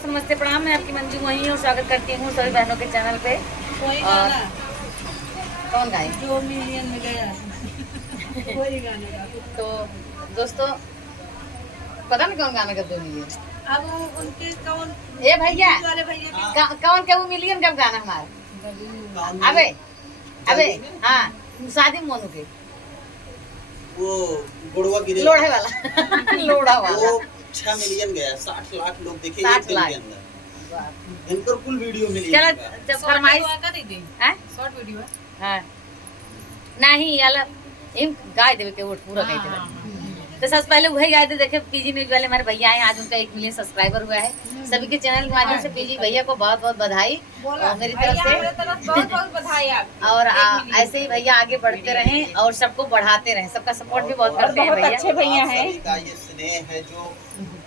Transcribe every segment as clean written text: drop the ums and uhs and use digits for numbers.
नमस्ते प्रणाम, मैं आपकी मंजू वहीं और स्वागत करती हूँ सभी बहनों के चैनल पे। और कौन गाए जो मिलियन में गया वही गाने का। तो दोस्तों पता नहीं कौन गाना का 2 मिलियन। अब उनके कौन ए भैया वाले भैया कौन के वो मिलियन कब गाना हमारा? अबे अबे हाँ, शादी में मोनू के वो गुड़वा गिरे लोढ़े वाला लोढ़ा वाला वो 6 मिलियन गया, 60 लाख लोग देखे 60 एक दिन लाख। के अंदर। इन पर कुल वीडियो मिली चलो है। जब फरमाइश हैं? शॉर्ट वीडियो है। हाँ नहीं अलग इन गाय देवे के वोट पूरा कह देवे। तो सबसे पहले वही गाय थे। देखे पीजी न्यूज वाले हमारे भैया आए, आज उनका 1 मिलियन सब्सक्राइबर हुआ है। सभी के चैनल के माध्यम से पीजी भैया को बहुत बहुत बधाई और मेरी तरफ से बहुत बहुत बधाई आपको। और ऐसे ही भैया आगे बढ़ते रहें और सबको बढ़ाते रहें। सबका सपोर्ट भी बहुत करते हैं बहुत भैया। अच्छे भैया आप हैं। सभी का ये स्नेह है जो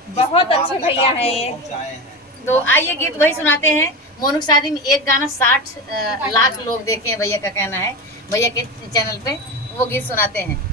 बहुत इस अच्छे मुकाम तक भैया आपको हैं ये। पहुंचाए हैं। तो आइए गीत वही सुनाते हैं। मोनू की शादी में एक गाना 60 लाख लोग देखे हैं, भैया का कहना है। भैया के चैनल पे वो गीत सुनाते हैं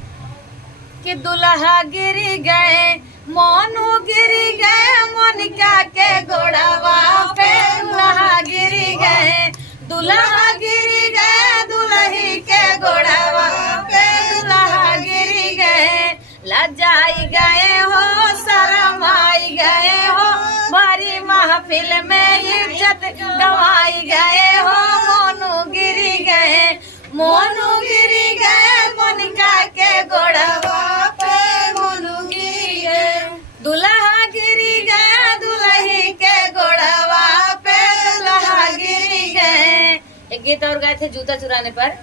कि दुल्हा गिर गए मोनू गिर गए मोनिका के गोड़वा पे दुल्हा गिर गए दुल्हा गिर गए दुल्ही के गोड़वा पे दुल्हा गिर गए लजाई गए हो शरमाई गए हो बड़ी महफिल में इज्जत गवाई गए हो मोनू गिर गए मोनू गिर गए मोनिका के गोड़वा पे मोनू गिर गए दुल्हा गिर गए दुल्ही के गोड़वा पे दुल्हा गिर गए। एक गीत और गाए थे जूता चुराने पर।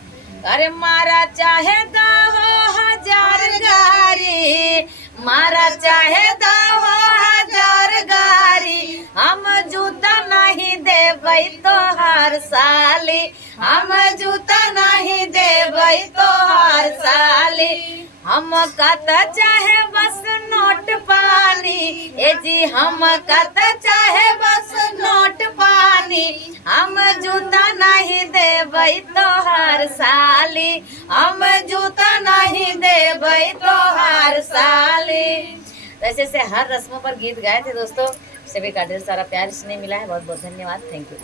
अरे मारा चाहे तो हो 1000 गारी मारा चाहे तो हो 1000 गारी हम जूता नहीं देबै तो हर साली हम जूता नहीं देबै तो हर साली हम कत चाहे बस नोट पानी ए जी हम कत चाहे बस नोट पानी हम जूता नहीं देबै तो हर साली हम जूता नहीं देबै तो हर साली। ऐसे से हर रस्मों पर गीत गाए थे दोस्तों। सभी का ढेर सारा प्यार इसने मिला है। बहुत बहुत धन्यवाद। Thank you.